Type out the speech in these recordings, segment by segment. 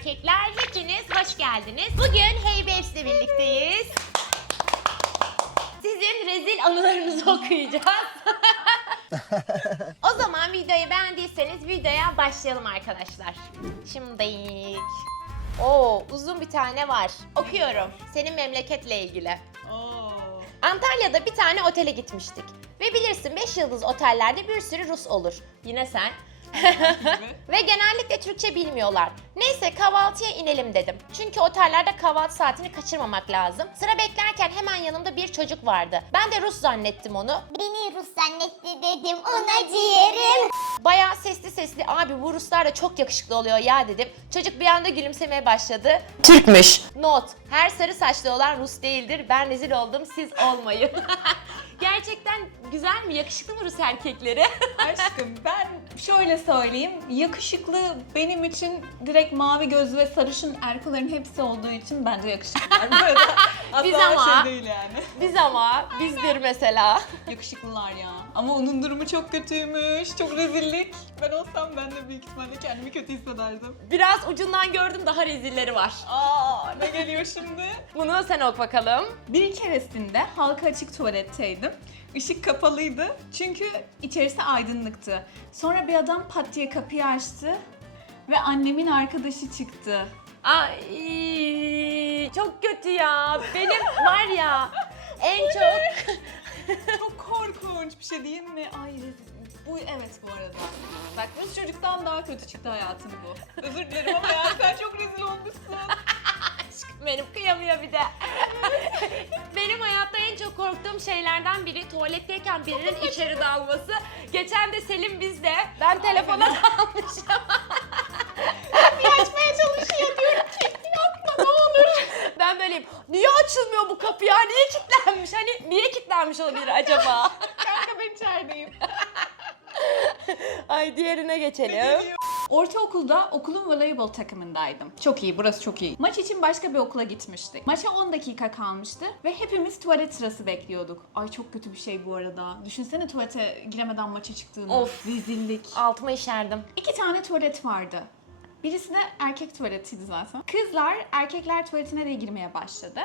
erkekler hepiniz hoş geldiniz. Bugün Hey Babes'le birlikteyiz. Sizin rezil anılarınızı okuyacağız. o zaman videoyu beğendiyseniz videoya başlayalım arkadaşlar. Şimdi Oo, uzun bir tane var. Okuyorum. Senin memleketle ilgili. Oo. Antalya'da bir tane otele gitmiştik. Ve bilirsin 5 yıldız otellerde bir sürü Rus olur. Yine sen. Ve genellikle Türkçe bilmiyorlar. Neyse kahvaltıya inelim dedim. Çünkü otellerde kahvaltı saatini kaçırmamak lazım. Sıra beklerken hemen yanımda bir çocuk vardı. Ben de Rus zannettim onu. Beni Rus zannetti dedim ona ciğerim. Bayağı sesli sesli abi bu Ruslar da çok yakışıklı oluyor ya dedim. Çocuk bir anda gülümsemeye başladı. Türkmüş. Not. Her sarı saçlı olan Rus değildir. Ben rezil oldum siz olmayın. Gerçekten güzel mi? Yakışıklı mı Rus erkekleri? Aşkım ben şöyle söyleyeyim. Yakışıklı benim için direkt mavi gözlü ve sarışın erkeklerin hepsi olduğu için bence yakışıklılar. Bu arada asla Biz ama- şey değil yani. Biz ama bizdir mesela. Yakışıklılar ya. Ama onun durumu çok kötüymüş. Çok rezillik. Ben olsam ben de büyük ihtimalle kendimi kötü hissederdim. Biraz ucundan gördüm daha rezilleri var. Aa ne geliyor şimdi? Bunu sen ok bakalım. Bir keresinde halka açık tuvaletteydim. Işık kapalıydı çünkü içerisi aydınlıktı. Sonra bir adam pat diye kapıyı açtı ve annemin arkadaşı çıktı. Ay çok kötü ya. Benim var ya en çok Çok korkunç bir şey değil mi? Ay. Bu evet bu arada. Bak Rus çocuktan daha kötü çıktı hayatım bu. Özür dilerim ama ya sen çok rezil olmuşsun. aşkım benim kıyamıyor bir de. benim hayatta en çok korktuğum şeylerden biri tuvaletteyken birinin içeri dalması. Geçen de Selim bizde. Ben telefona dalmışım. Açmaya çalışıyor diyorum ki yapma ne olur. Ben böyleyim. Niye açılmıyor bu kapı ya? Niye kilitlenmiş? Hani niye kilitlenmiş olabilir acaba? Kanka ben içerideyim. Ay diğerine geçelim. Ortaokulda okulun voleybol takımındaydım. Çok iyi, burası çok iyi. Maç için başka bir okula gitmiştik. Maça 10 dakika kalmıştı ve hepimiz tuvalet sırası bekliyorduk. Ay çok kötü bir şey bu arada. Düşünsene tuvalete giremeden maça çıktığını. Of. Rezillik. Altıma işerdim. İki tane tuvalet vardı. Birisi de erkek tuvaletiydi zaten. Kızlar erkekler tuvaletine de girmeye başladı.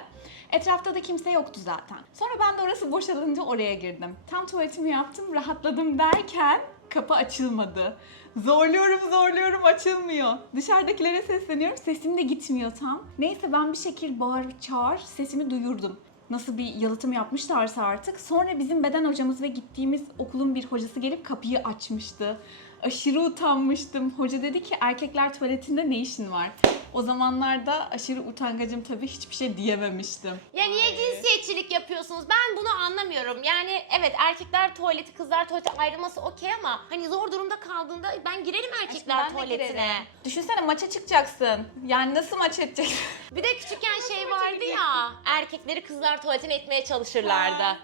Etrafta da kimse yoktu zaten. Sonra ben de orası boşalınca oraya girdim. Tam tuvaletimi yaptım, rahatladım derken kapı açılmadı. Zorluyorum zorluyorum açılmıyor. Dışarıdakilere sesleniyorum sesim de gitmiyor tam. Neyse ben bir şekil bağır çağır sesimi duyurdum. Nasıl bir yalıtım yapmışlarsa artık. Sonra bizim beden hocamız ve gittiğimiz okulun bir hocası gelip kapıyı açmıştı. Aşırı utanmıştım. Hoca dedi ki erkekler tuvaletinde ne işin var? O zamanlarda aşırı utangacım tabii hiçbir şey diyememiştim. Ya niye cinsiyetçilik yapıyorsunuz? Ben bunu anlamıyorum. Yani evet erkekler tuvaleti, kızlar tuvaleti ayrılması okey ama hani zor durumda kaldığında ben girerim erkekler Ben de tuvaletine. Düşünsene maça çıkacaksın. Yani nasıl maç edeceksin? Bir de küçükken şey vardı ya. Erkekleri kızlar tuvaletine etmeye çalışırlardı.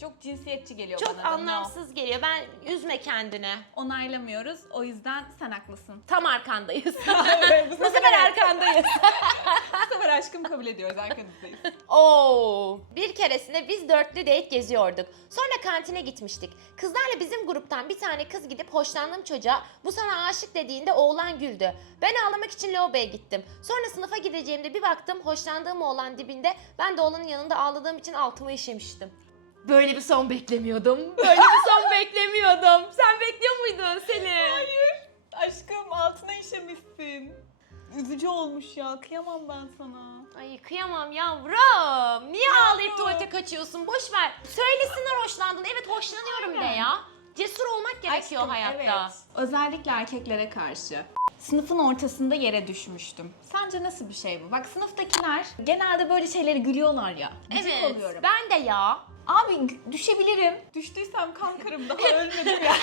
Çok cinsiyetçi geliyor Çok bana da. No. anlamsız geliyor. Ben üzme kendini. Onaylamıyoruz. O yüzden sen haklısın. Tam arkandayız. Evet, Bu sefer arkandayız. Bu sefer aşkım kabul ediyoruz arkanızdayız. Oo. Bir keresinde biz dörtlü date geziyorduk. Sonra kantine gitmiştik. Kızlarla bizim gruptan bir tane kız gidip hoşlandığım çocuğa bu sana aşık dediğinde oğlan güldü. Ben ağlamak için lavaboya gittim. Sonra sınıfa gideceğimde bir baktım hoşlandığım oğlan dibinde. Ben de oğlanın yanında ağladığım için altıma işemiştim. Böyle bir son beklemiyordum. Böyle bir son beklemiyordum. Sen bekliyor muydun Selin? Hayır. Aşkım altına işemişsin. Üzücü olmuş ya. Kıyamam ben sana. Ay kıyamam yavrum. Niye ağlayıp Yavrum. tuvalete kaçıyorsun? Boş ver. Söylesinler hoşlandın. Evet hoşlanıyorum de ya. Cesur olmak gerekiyor hayatta. evet. Özellikle erkeklere karşı. Sınıfın ortasında yere düşmüştüm. Sence nasıl bir şey bu? Bak sınıftakiler genelde böyle şeyleri gülüyorlar ya. Gıcık Evet. oluyorum. Ben de ya. Abi düşebilirim. Düştüysem kankarım daha ölmedim ya.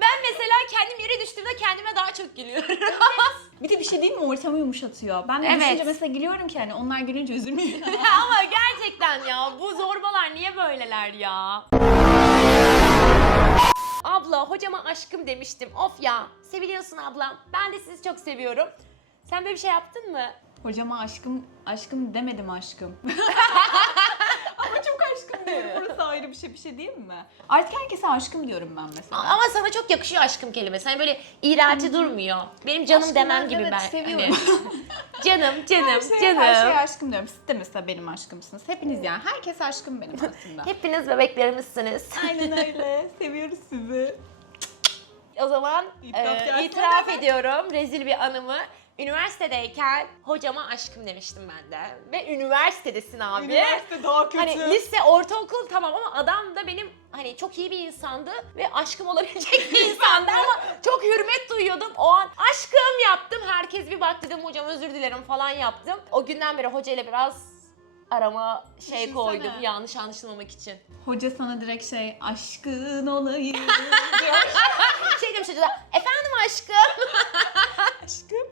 Ben mesela kendim yere düştüğümde kendime daha çok gülüyorum. bir de bir şey değil mi ortamı yumuşatıyor. Ben de Evet. düşünce mesela gülüyorum ki hani onlar gülünce üzülmüyorum. Ama gerçekten ya bu zorbalar niye böyleler ya? Abla hocama aşkım demiştim. Of ya. Seviliyorsun ablam. Ben de sizi çok seviyorum. Sen böyle bir şey yaptın mı? Hocama aşkım, aşkım demedim aşkım. Ama çok aşkım diyorum. Burası ayrı bir şey bir şey değil mi? Artık herkese aşkım diyorum ben mesela. Ama sana çok yakışıyor aşkım kelimesi. Hani böyle iğrenci durmuyor. Benim canım Aşkım demem ben, gibi evet, ben. seviyorum. Hani, canım, canım, Her şeye, canım. her şeye aşkım diyorum. Siz de mesela benim aşkımsınız. Hepiniz yani. Herkes aşkım benim aslında. Hepiniz bebeklerimizsiniz. Aynen öyle. Seviyoruz sizi. O zaman İtiraf e, gelsin itiraf ediyorum rezil bir anımı. Üniversitedeyken hocama aşkım demiştim ben de. Ve üniversitedesin abi. Üniversite daha kötü. Hani lise, ortaokul tamam ama adam da benim hani çok iyi bir insandı ve aşkım olabilecek bir insandı ama çok hürmet duyuyordum. O an aşkım yaptım. Herkes bir baktı dedim hocam özür dilerim falan yaptım. O günden beri hocayla biraz arama şey Düşünsene. koydum yanlış anlaşılmamak için. Hoca sana direkt şey aşkın olayım. Şey demiş hoca efendim aşkım. aşkım.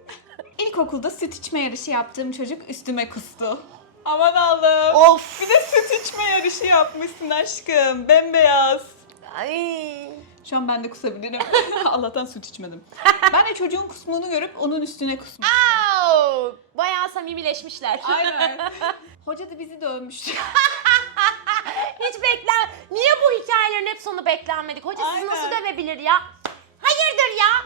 İlkokulda süt içme yarışı yaptığım çocuk üstüme kustu. Aman Allah'ım. Of. Bir de süt içme yarışı yapmışsın aşkım. Bembeyaz. Ay. Şu an ben de kusabilirim. Allah'tan süt içmedim. Ben de çocuğun kusmuğunu görüp onun üstüne kusmuştum. Au! Bayağı samimileşmişler. Aynen. Hoca da bizi dövmüştü. Hiç beklen. Niye bu hikayelerin hep sonu beklenmedik? Hoca sizi Aynen. nasıl dövebilir ya? Hayırdır ya?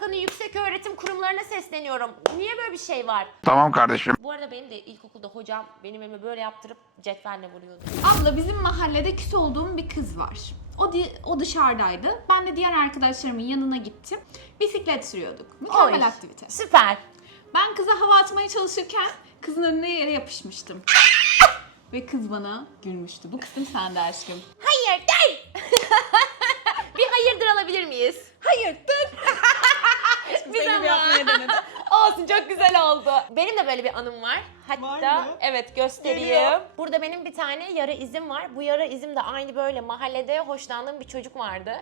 Bakanı Yüksek Öğretim Kurumlarına sesleniyorum. Niye böyle bir şey var? Tamam kardeşim. Bu arada benim de ilkokulda hocam benim elime böyle yaptırıp cetvelle vuruyordu. Abla bizim mahallede küs olduğum bir kız var. O, di- o dışarıdaydı. Ben de diğer arkadaşlarımın yanına gittim. Bisiklet sürüyorduk. Mükemmel Oy. aktivite. Süper. Ben kıza hava atmaya çalışırken kızın önüne yere yapışmıştım. Ve kız bana gülmüştü. Bu kısım sende aşkım. Hayır değil. bir hayırdır alabilir miyiz? Hayırdır? Biz Bir yapmaya denedim. Olsun çok güzel oldu. Benim de böyle bir anım var. Hatta Var mı? evet göstereyim. Geliyor. Burada benim bir tane yara izim var. Bu yara izim de aynı böyle mahallede hoşlandığım bir çocuk vardı.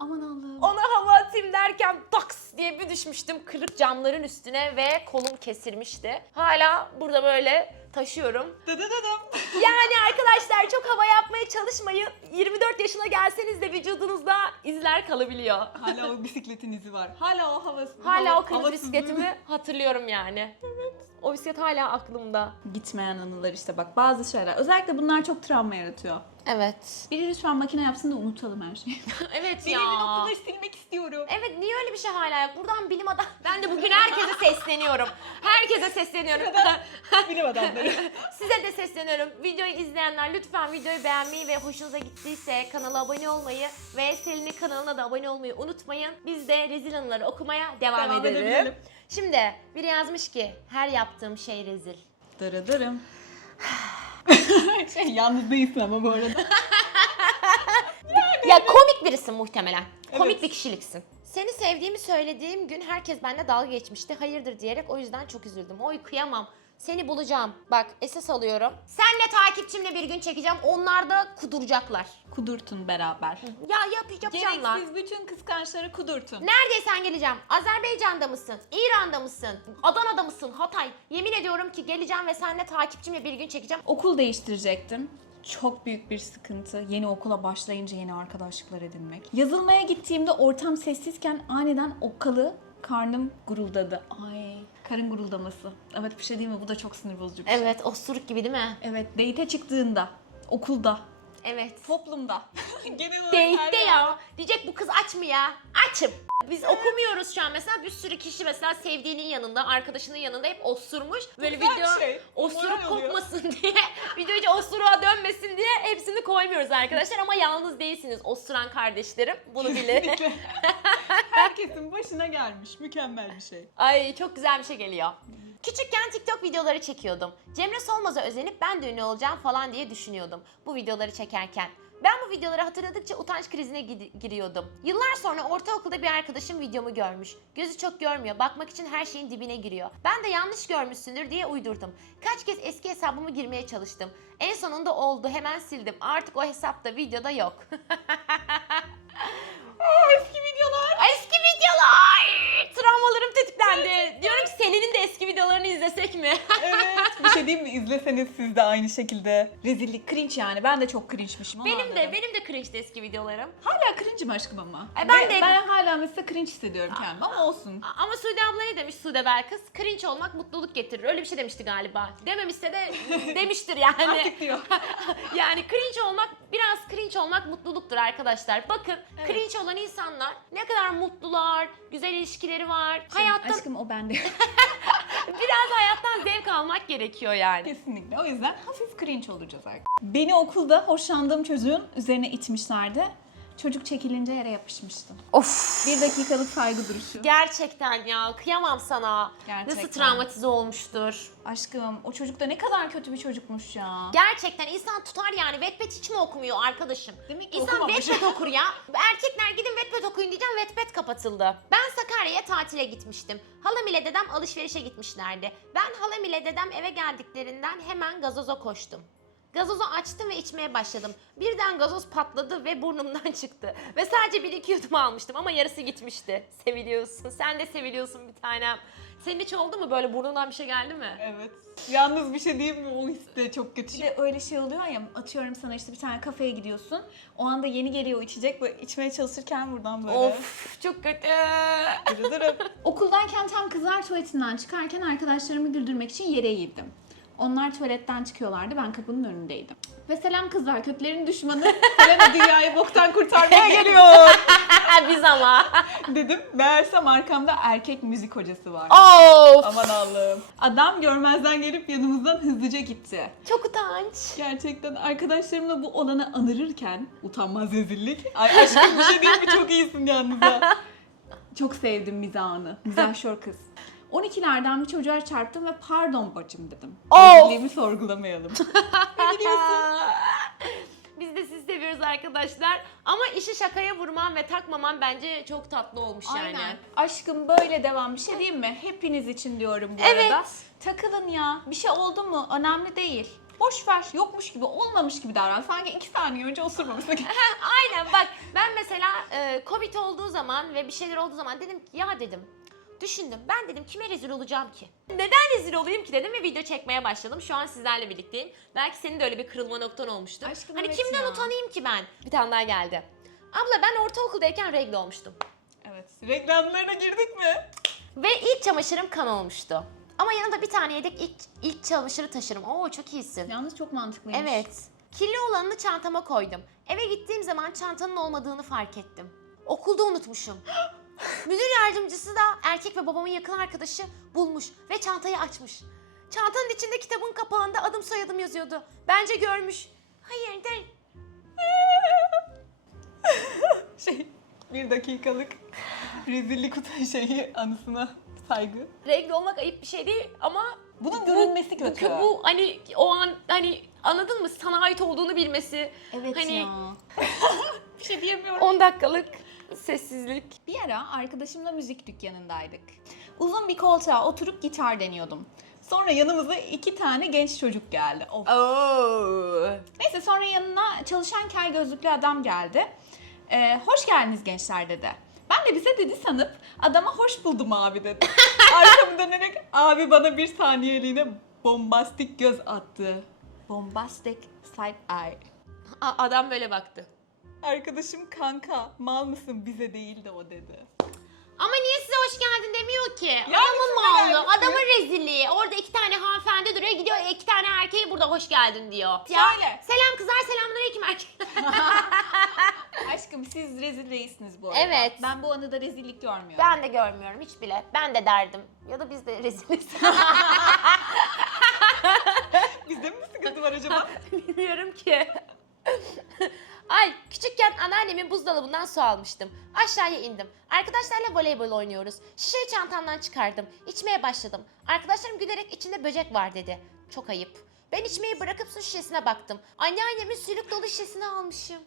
Aman Allah'ım. Ona hava atayım derken taks diye bir düşmüştüm kırık camların üstüne ve kolum kesilmişti. Hala burada böyle taşıyorum. Dıdıdıdım. Yani arkadaşlar çok hava yapmaya çalışmayın. 24 yaşına gelseniz de vücudunuzda izler kalabiliyor. Hala o bisikletin izi var. Hala o havası. Hala hava- o kırmızı bisikletimi hatırlıyorum yani. Evet. O bisiklet hala aklımda. Gitmeyen anılar işte bak bazı şeyler. Özellikle bunlar çok travma yaratıyor. Evet. Biri lütfen makine yapsın da unutalım her şeyi. Evet Belirli ya. noktaları silmek istiyorum. Öyle bir şey hala yok? Buradan bilim adam... Ben de bugün herkese sesleniyorum. Herkese sesleniyorum. Bilim adamları. Size de sesleniyorum. Videoyu izleyenler lütfen videoyu beğenmeyi ve hoşunuza gittiyse kanala abone olmayı ve Selin'in kanalına da abone olmayı unutmayın. Biz de rezil anıları okumaya devam, Devam edelim. edelim. Şimdi biri yazmış ki her yaptığım şey rezil. Dırıdırım. şey yalnız değilsin ama bu arada. Ya komik birisin muhtemelen. Komik Evet. bir kişiliksin. Seni sevdiğimi söylediğim gün herkes benimle dalga geçmişti. Hayırdır diyerek o yüzden çok üzüldüm. Oy kıyamam. Seni bulacağım. Bak esas alıyorum. Senle takipçimle bir gün çekeceğim. Onlar da kuduracaklar. Kudurtun beraber. Ya yap yapacağım lan. Gereksiz bütün kıskançları kudurtun. Neredeysen geleceğim. Azerbaycan'da mısın? İran'da mısın? Adana'da mısın? Hatay. Yemin ediyorum ki geleceğim ve seninle takipçimle bir gün çekeceğim. Okul değiştirecektim. Çok büyük bir sıkıntı. Yeni okula başlayınca yeni arkadaşlıklar edinmek. Yazılmaya gittiğimde ortam sessizken aniden okkalı karnım guruldadı. Ay karın guruldaması. Evet bir şey değil mi? Bu da çok sinir bozucu bir şey. Evet osuruk gibi değil mi? Evet date çıktığında, okulda, Evet. toplumda. Genel olarak her Date'de yerde. ya. Diyecek bu kız aç mı ya? Açım. Biz okumuyoruz şu an mesela bir sürü kişi mesela sevdiğinin yanında, arkadaşının yanında hep osurmuş. Böyle Güzel bir video şey. osuruk Moral oluyor. kokmasın diye, video hiç osuruğa dönmesin diye hepsini koymuyoruz arkadaşlar ama yalnız değilsiniz osuran kardeşlerim. Bunu bilin. Kesinlikle. Herkesin başına gelmiş. Mükemmel bir şey. Ay çok güzel bir şey geliyor. Küçükken TikTok videoları çekiyordum. Cemre Solmaz'a özenip ben de ünlü olacağım falan diye düşünüyordum bu videoları çekerken. Ben bu videoları hatırladıkça utanç krizine giriyordum. Yıllar sonra ortaokulda bir arkadaşım videomu görmüş. Gözü çok görmüyor, bakmak için her şeyin dibine giriyor. Ben de yanlış görmüşsündür diye uydurdum. Kaç kez eski hesabımı girmeye çalıştım. En sonunda oldu, hemen sildim. Artık o hesapta videoda yok. Eski videolar. Eski videolar! Travmalarım tetiklendi. Diyorum ki Selin'in de eski videolarını izlesek mi? Evet. Bir şey diyeyim mi? İzleseniz siz de aynı şekilde. Rezillik, cringe yani. Ben de çok cringe'mişim. Benim de anladım. benim de cringe eski videolarım. Hala cringe'im aşkım ama. E, ben Ve de- Ben hala mesela cringe hissediyorum kendimi ama olsun. A- Ama Sude abla ne demiş Sude Belkıs? Cringe olmak mutluluk getirir. Öyle bir şey demişti galiba. Dememişse de demiştir yani. Artık diyor. yani cringe olmak, biraz cringe olmak mutluluktur arkadaşlar. Bakın cringe olan insanlar ne kadar mutlular, güzel ilişkileri var. Hayatta Aşkım o bende. biraz hayattan zevk almak gerekiyor yani. Kesinlikle. O yüzden hafif cringe olacağız artık. Beni okulda hoşlandığım çocuğun üzerine itmişlerdi. Çocuk çekilince yere yapışmıştım. Of. Bir dakikalık saygı duruşu. Gerçekten ya kıyamam sana. Gerçekten. Nasıl travmatize olmuştur. Aşkım o çocuk da ne kadar kötü bir çocukmuş ya. Gerçekten insan tutar yani. Wattpad hiç mi okumuyor arkadaşım? Demek ki İnsan okumamış. Okur ya. Erkekler gidin Wattpad okuyun diyeceğim Wattpad kapatıldı. Ben Sakarya'ya tatile gitmiştim. Halam ile dedem alışverişe gitmişlerdi. Ben halam ile dedem eve geldiklerinden hemen gazoza koştum. Gazozu açtım ve içmeye başladım. Birden gazoz patladı ve burnumdan çıktı. Ve sadece bir iki yudum almıştım ama yarısı gitmişti. Seviliyorsun. Sen de seviliyorsun bir tanem. Senin hiç oldu mu böyle burnundan bir şey geldi mi? Evet. Yalnız bir şey diyeyim mi? O his de çok kötü. Bir de öyle şey oluyor ya atıyorum sana işte bir tane kafeye gidiyorsun. O anda yeni geliyor içecek böyle içmeye çalışırken buradan böyle. Of çok kötü. Okuldayken tam kızlar tuvaletinden çıkarken arkadaşlarımı güldürmek için yere eğildim. Onlar tuvaletten çıkıyorlardı, ben kapının önündeydim. Ve selam kızlar, kötülerin düşmanı. Selena dünyayı boktan kurtarmaya geliyor. Biz ama. Dedim, meğersem arkamda erkek müzik hocası var. of. Aman Allah'ım. Adam görmezden gelip yanımızdan hızlıca gitti. Çok utanç. Gerçekten arkadaşlarımla bu olanı anırırken utanmaz rezillik. Ay aşkım bir şey değil mi? Çok iyisin yalnız ha. Çok sevdim mizahını. Mizahşör kız. 12'lerden bir çocuğa çarptım ve pardon bacım dedim. Of! Rezilliğimi sorgulamayalım. Biz de sizi seviyoruz arkadaşlar. Ama işi şakaya vurman ve takmaman bence çok tatlı olmuş yani. Aynen. Aşkım böyle devam. Bir şey diyeyim mi? Hepiniz için diyorum bu Evet. arada. Takılın ya. Bir şey oldu mu? Önemli değil. Boş ver. Yokmuş gibi, olmamış gibi davran. Sanki iki saniye önce osurmamışsın. Aynen bak ben mesela e, Covid olduğu zaman ve bir şeyler olduğu zaman dedim ki ya dedim düşündüm ben dedim kime rezil olacağım ki? Neden rezil olayım ki dedim ve video çekmeye başladım. Şu an sizlerle birlikteyim. Belki senin de öyle bir kırılma noktan olmuştur. Aşkım hani evet kimden ya. utanayım ki ben? Bir tane daha geldi. Abla ben ortaokuldayken regle olmuştum. evet. Reklamlarına girdik mi? Ve ilk çamaşırım kan olmuştu. Ama yanında bir tane yedek ilk, ilk çamaşırı taşırım. Oo çok iyisin. Yalnız çok mantıklıymış. Evet. Kirli olanını çantama koydum. Eve gittiğim zaman çantanın olmadığını fark ettim. Okulda unutmuşum. Müdür yardımcısı da erkek ve babamın yakın arkadaşı bulmuş ve çantayı açmış. Çantanın içinde kitabın kapağında adım soyadım yazıyordu. Bence görmüş. Hayırdır? Şey, bir dakikalık rezillik utan şeyi anısına saygı. Renkli olmak ayıp bir şey değil ama Bunun bu- görünmesi bu- kötü. Bu, hani o an hani anladın mı? Sana ait olduğunu bilmesi. Evet hani ya. bir şey diyemiyorum. 10 dakikalık sessizlik. Bir ara arkadaşımla müzik dükkanındaydık. Uzun bir koltuğa oturup gitar deniyordum. Sonra yanımıza iki tane genç çocuk geldi. Of. Oo. Neyse sonra yanına çalışan kel gözlüklü adam geldi. Ee, hoş geldiniz gençler dedi. Ben de bize dedi sanıp adama hoş buldum abi dedim. Arkamı dönerek abi bana bir saniyeliğine bombastik göz attı. Bombastic side eye. A- adam böyle baktı. Arkadaşım kanka mal mısın bize değil de o dedi. Ama niye size hoş geldin demiyor ki? Adamın mallı, geldi. adamın rezilliği. Orada iki tane hanımefendi duruyor gidiyor iki tane erkeği burada hoş geldin diyor. Şöyle. Selam kızlar selamünaleyküm erkek. Aşkım siz rezil değilsiniz bu arada. Evet. Ben bu anıda rezillik görmüyorum. ben de görmüyorum hiç bile. Ben de derdim. Ya da biz de reziliz. Bizde mi bir sıkıntı var acaba? Bilmiyorum ki. Ay küçükken anneannemin buzdolabından su almıştım. Aşağıya indim. Arkadaşlarla voleybol oynuyoruz. Şişeyi çantamdan çıkardım. İçmeye başladım. Arkadaşlarım gülerek içinde böcek var dedi. Çok ayıp. Ben içmeyi bırakıp su şişesine baktım. Anneannemin sülük dolu şişesini almışım.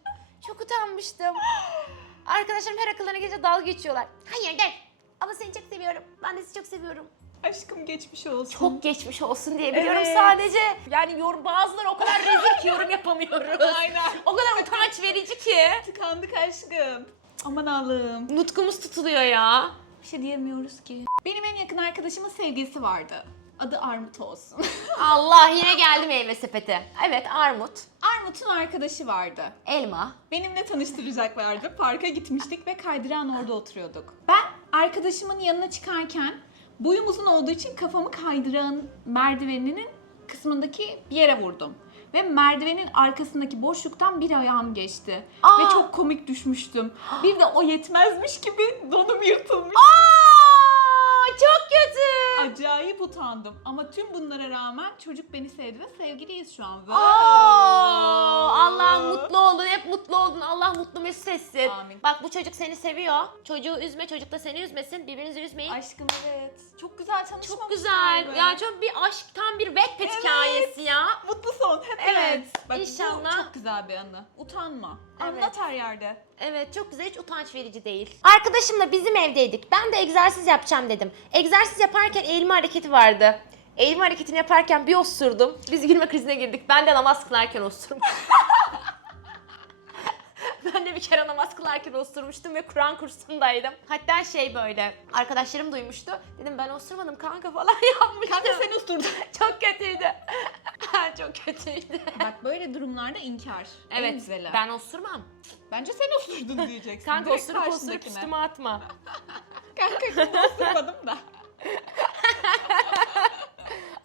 Çok utanmıştım. Arkadaşlarım her akıllarına gelince dalga geçiyorlar. Hayır der. Ama seni çok seviyorum. Ben de sizi çok seviyorum. Aşkım geçmiş olsun. Çok geçmiş olsun diye biliyorum Evet. sadece. Yani yorum bazıları o kadar rezil ki yorum yapamıyoruz. Aynen. O kadar utanç verici ki. Tıkandık aşkım. Aman Allah'ım. Nutkumuz tutuluyor ya. Bir şey diyemiyoruz ki. Benim en yakın arkadaşımın sevgilisi vardı. Adı Armut olsun. Allah yine geldi meyve sepeti. Evet armut, Armut'un arkadaşı vardı. elma. Benimle tanıştıracaklardı. Parka gitmiştik ve kaydıran orada oturuyorduk. Ben arkadaşımın yanına çıkarken boyum uzun olduğu için kafamı kaydıran merdiveninin kısmındaki bir yere vurdum. Ve merdivenin arkasındaki boşluktan bir ayağım geçti. Aa! Ve çok komik düşmüştüm. Bir de o yetmezmiş gibi donum yırtılmış. Aa, çok kötü. Acayip utandım. Ama tüm bunlara rağmen çocuk beni sevdi ve sevgiliyiz şu an. Aa, Allah mutlu oldun, hep mutlu oldun. Allah mutlu mesut etsin. Amin. Bak bu çocuk seni seviyor. Çocuğu üzme, çocuk da seni üzmesin. Birbirinizi üzmeyin. Aşkım evet. Çok güzel tanışmamışlar. çok güzel. be. Yani çok bir aşk, tam bir Wattpad Evet. hikayesi ya. Mutlu son. Hep Evet, Bak, inşallah. Bu çok güzel bir anı. Utanma. Evet. Anlat her yerde. Evet çok güzel hiç utanç verici değil. Arkadaşımla bizim evdeydik. Ben de egzersiz yapacağım dedim. Egzersiz yaparken eğilme hareketi vardı. Eğilme hareketini yaparken bir osurdum. Biz gülme krizine girdik. Ben de namaz kılarken osurum. ben de bir kere namaz kılarken osurmuştum ve Kur'an kursundaydım. Hatta şey böyle arkadaşlarım duymuştu. Dedim ben osurmadım kanka falan yapmıştım. Kanka sen usturdun. Çok kötüydü. Çok kötüydü. Bak böyle durumlarda inkar. En Evet güzeli. ben osurmam. Bence sen osurdun diyeceksin. Kanka Direkt osurup osurup karşındakine. üstüme atma. Kanka şimdi osurmadım da.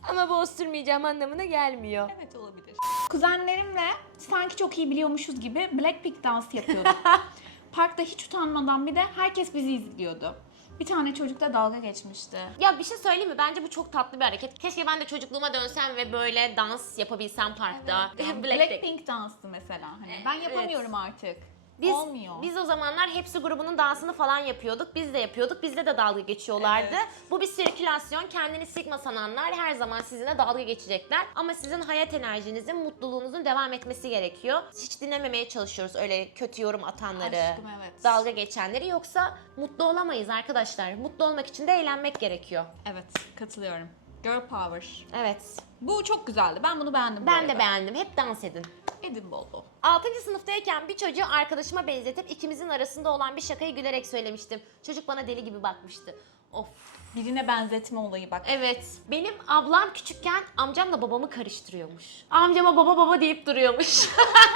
Ama bu osturmayacağım anlamına gelmiyor. Evet olabilir. Kuzenlerimle sanki çok iyi biliyormuşuz gibi Blackpink dansı yapıyorduk. Parkta hiç utanmadan bir de herkes bizi izliyordu. Bir tane çocuk da dalga geçmişti. Ya bir şey söyleyeyim mi? Bence bu çok tatlı bir hareket. Keşke ben de çocukluğuma dönsem ve böyle dans yapabilsem parkta. Yani Blackpink. Blackpink dansı mesela. Hani ben yapamıyorum artık. Biz, Olmuyor. biz o zamanlar hepsi grubunun dansını falan yapıyorduk. Biz de yapıyorduk. Bizde de dalga geçiyorlardı. Evet. Bu bir sirkülasyon. Kendini sigma sananlar her zaman sizinle dalga geçecekler. Ama sizin hayat enerjinizin, mutluluğunuzun devam etmesi gerekiyor. Hiç dinlememeye çalışıyoruz öyle kötü yorum atanları. Aşkım evet. Dalga geçenleri yoksa mutlu olamayız arkadaşlar. Mutlu olmak için de eğlenmek gerekiyor. Evet katılıyorum. Girl power. Evet. Bu çok güzeldi. Ben bunu beğendim Ben de beğendim. Hep dans edin. Edin bol bol. 6. sınıftayken bir çocuğu arkadaşıma benzetip ikimizin arasında olan bir şakayı gülerek söylemiştim. Çocuk bana deli gibi bakmıştı. Of. Birine benzetme olayı bak. Evet. Benim ablam küçükken amcamla babamı karıştırıyormuş. Amcama baba baba deyip duruyormuş.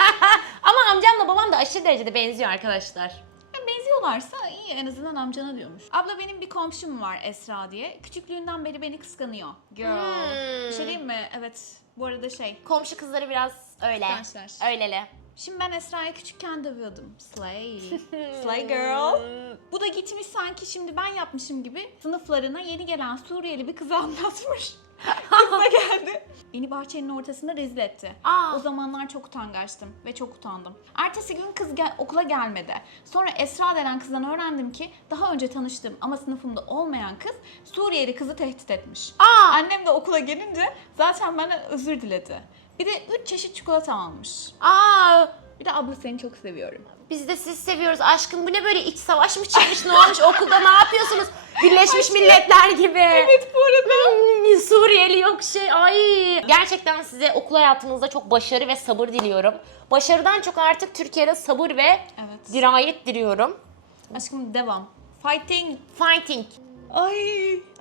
Ama amcamla babam da aşırı derecede benziyor arkadaşlar. Ya benziyorlarsa iyi en azından amcana diyormuş. Abla benim bir komşum var Esra diye. Küçüklüğünden beri beni kıskanıyor. Girl. Hmm. Bir şey diyeyim mi? Evet. Bu arada şey. Komşu kızları biraz öyle. Kıskançlar. Öyleli. Şimdi ben Esra'yı küçükken dövüyordum. Slay. Slay girl. Bu da gitmiş sanki şimdi ben yapmışım gibi sınıflarına yeni gelen Suriyeli bir kızı anlatmış. Kız da geldi. Beni bahçenin ortasında rezil etti. Aa. O zamanlar çok utangaçtım ve çok utandım. Ertesi gün kız gel- okula gelmedi. Sonra Esra denen kızdan öğrendim ki daha önce tanıştığım ama sınıfımda olmayan kız Suriyeli kızı tehdit etmiş. Aa. Annem de okula gelince zaten benden özür diledi. Bir de 3 çeşit çikolata almış. Aa, Bir de abla seni çok seviyorum. Biz de sizi seviyoruz aşkım. Bu ne böyle iç savaş mı çıkmış? ne olmuş? Okulda ne yapıyorsunuz? Birleşmiş Milletler gibi. Evet bu arada. Hmm, Suriyeli yok şey. Ay. Gerçekten size okul hayatınızda çok başarı ve sabır diliyorum. Başarıdan çok artık Türkiye'de sabır ve Evet. dirayet diliyorum. Aşkım devam. Fighting. Fighting. Ay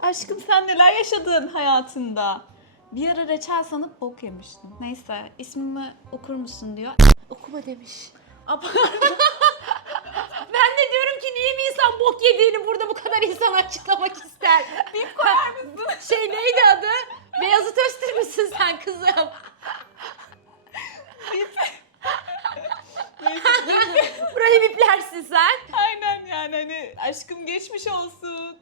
aşkım sen neler yaşadın hayatında? Bir ara reçel sanıp bok yemiştim. Neyse ismimi okur musun diyor. Okuma demiş. Ben de diyorum ki niye bir insan bok yediğini burada bu kadar insan açıklamak ister? bip koyar mısın? Şey neydi adı? Beyazıt Öztürk müsün sen kızım? Burayı biplersin sen. Aynen yani hani aşkım geçmiş olsun.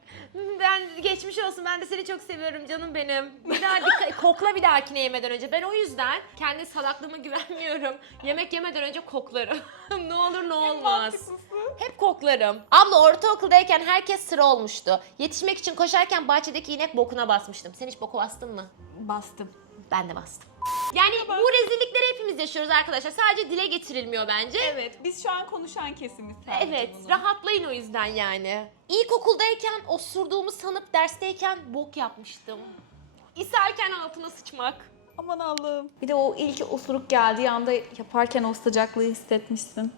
Ben geçmiş olsun. Ben de seni çok seviyorum canım benim. Bir daha dikkat, kokla bir dahakine yemeden önce. Ben o yüzden kendi salaklığıma güvenmiyorum. Yemek yemeden önce koklarım. ne olur ne olmaz. Mantıklısı. Hep koklarım. Abla ortaokuldayken herkes sıra olmuştu. Yetişmek için koşarken bahçedeki inek bokuna basmıştım. Sen hiç boku bastın mı? Bastım. Ben de bastım. Yani bu rezillikleri hepimiz yaşıyoruz arkadaşlar. Sadece dile getirilmiyor bence. Evet biz şu an konuşan kesimiz sadece Evet, bunu. rahatlayın o yüzden yani. İlkokuldayken osurduğumu sanıp dersteyken bok yapmıştım. İserken altına sıçmak. Aman Allah'ım. Bir de o ilk osuruk geldiği anda yaparken o sıcaklığı hissetmişsin.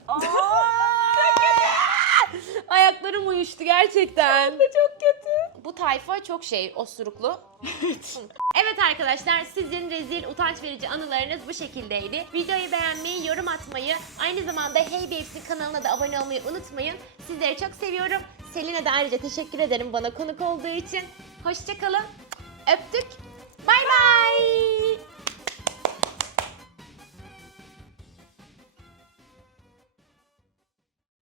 Ayaklarım uyuştu gerçekten. Çok kötü. Bu tayfa çok şey osuruklu. evet arkadaşlar sizin rezil utanç verici anılarınız bu şekildeydi. Videoyu beğenmeyi, yorum atmayı, aynı zamanda Hey Babes'in kanalına da abone olmayı unutmayın. Sizleri çok seviyorum. Selin'e de ayrıca teşekkür ederim bana konuk olduğu için. Hoşçakalın. Öptük. Bay bay.